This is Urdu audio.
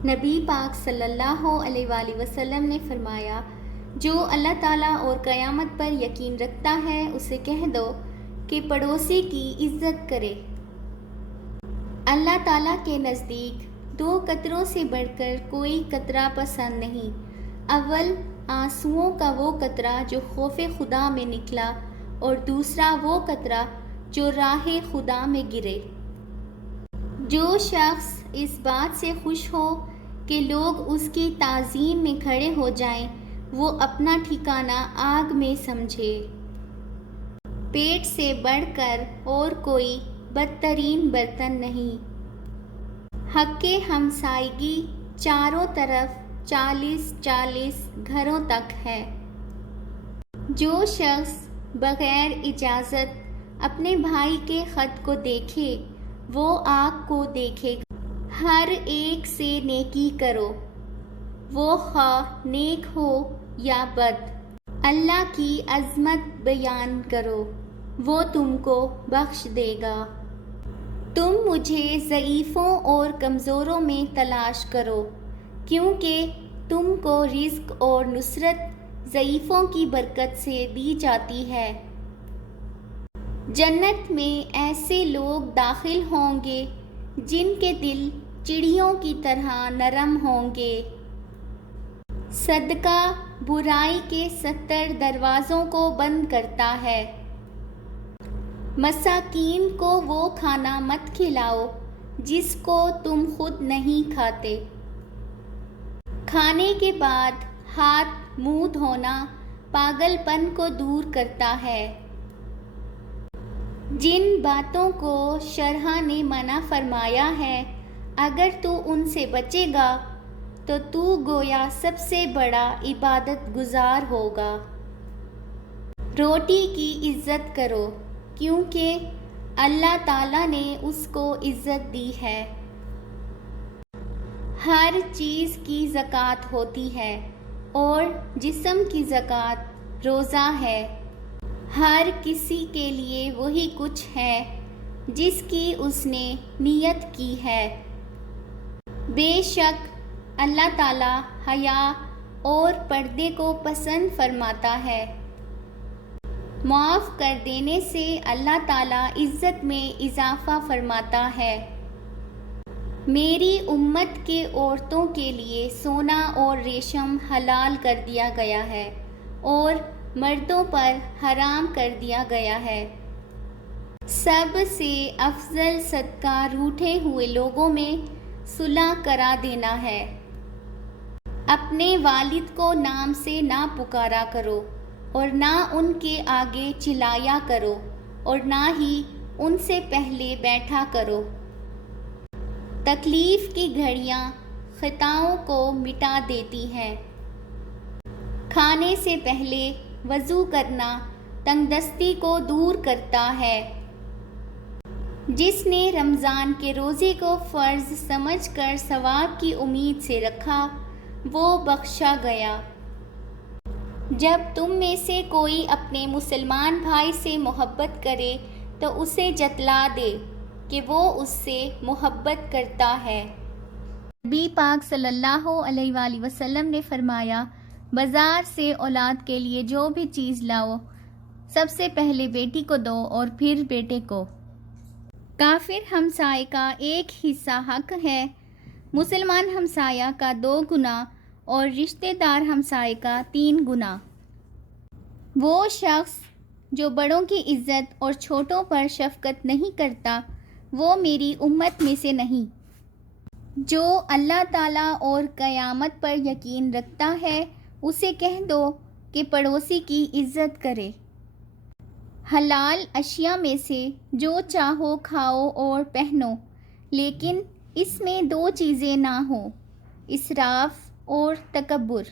نبی پاک صلی اللہ علیہ وآلہ وسلم نے فرمایا، جو اللہ تعالیٰ اور قیامت پر یقین رکھتا ہے اسے کہہ دو کہ پڑوسی کی عزت کرے۔ اللہ تعالیٰ کے نزدیک 2 قطروں سے بڑھ کر کوئی قطرہ پسند نہیں۔ اول آنسوؤں کا وہ قطرہ جو خوف خدا میں نکلا، اور دوسرا وہ قطرہ جو راہ خدا میں گرے۔ جو شخص اس بات سے خوش ہو کہ لوگ اس کی تعظیم میں کھڑے ہو جائیں، وہ اپنا ٹھکانہ آگ میں سمجھے۔ پیٹ سے بڑھ کر اور کوئی بدترین برتن نہیں۔ حق ہمسائیگی چاروں طرف 40 گھروں تک ہے۔ جو شخص بغیر اجازت اپنے بھائی کے خط کو دیکھے وہ آگ کو دیکھے گا۔ ہر ایک سے نیکی کرو، وہ خواہ نیک ہو یا بد۔ اللہ کی عظمت بیان کرو، وہ تم کو بخش دے گا۔ تم مجھے ضعیفوں اور کمزوروں میں تلاش کرو، کیونکہ تم کو رزق اور نصرت ضعیفوں کی برکت سے دی جاتی ہے۔ جنت میں ایسے لوگ داخل ہوں گے جن کے دل چڑیوں کی طرح نرم ہوں گے۔ صدقہ برائی کے 70 دروازوں کو بند کرتا ہے۔ مساکین کو وہ کھانا مت کھلاؤ جس کو تم خود نہیں کھاتے۔ کھانے کے بعد ہاتھ منہ دھونا پاگل پن کو دور کرتا ہے۔ جن باتوں کو شرع نے منع فرمایا ہے، اگر تو ان سے بچے گا تو تو گویا سب سے بڑا عبادت گزار ہوگا۔ روٹی کی عزت کرو، کیونکہ اللہ تعالیٰ نے اس کو عزت دی ہے۔ ہر چیز کی زکوٰۃ ہوتی ہے، اور جسم کی زکوٰۃ روزہ ہے۔ ہر کسی کے لیے وہی کچھ ہے جس کی اس نے نیت کی ہے۔ بے شک اللہ تعالیٰ حیا اور پردے کو پسند فرماتا ہے۔ معاف کر دینے سے اللہ تعالیٰ عزت میں اضافہ فرماتا ہے۔ میری امت کے عورتوں کے لیے سونا اور ریشم حلال کر دیا گیا ہے اور مردوں پر حرام کر دیا گیا ہے۔ سب سے افضل صدقہ روٹھے ہوئے لوگوں میں صلح کرا دینا ہے۔ اپنے والد کو نام سے نہ پکارا کرو، اور نہ ان کے آگے چلایا کرو، اور نہ ہی ان سے پہلے بیٹھا کرو۔ تکلیف کی گھڑیاں خطاؤں کو مٹا دیتی ہیں۔ کھانے سے پہلے وضو کرنا تنگدستی کو دور کرتا ہے۔ جس نے رمضان کے روزے کو فرض سمجھ کر ثواب کی امید سے رکھا وہ بخشا گیا۔ جب تم میں سے کوئی اپنے مسلمان بھائی سے محبت کرے تو اسے جتلا دے کہ وہ اس سے محبت کرتا ہے۔ نبی پاک صلی اللہ علیہ وآلہ وسلم نے فرمایا، بازار سے اولاد کے لیے جو بھی چیز لاؤ سب سے پہلے بیٹی کو دو اور پھر بیٹے کو۔ کافر ہمسائے کا ایک حصہ حق ہے، مسلمان ہمسایہ کا 2 گنا اور رشتہ دار ہمسائے کا 3 گنا۔ وہ شخص جو بڑوں کی عزت اور چھوٹوں پر شفقت نہیں کرتا وہ میری امت میں سے نہیں۔ جو اللہ تعالیٰ اور قیامت پر یقین رکھتا ہے اسے کہہ دو کہ پڑوسی کی عزت کرے۔ حلال اشیاء میں سے جو چاہو کھاؤ اور پہنو، لیکن اس میں 2 چیزیں نہ ہوں، اسراف اور تکبر۔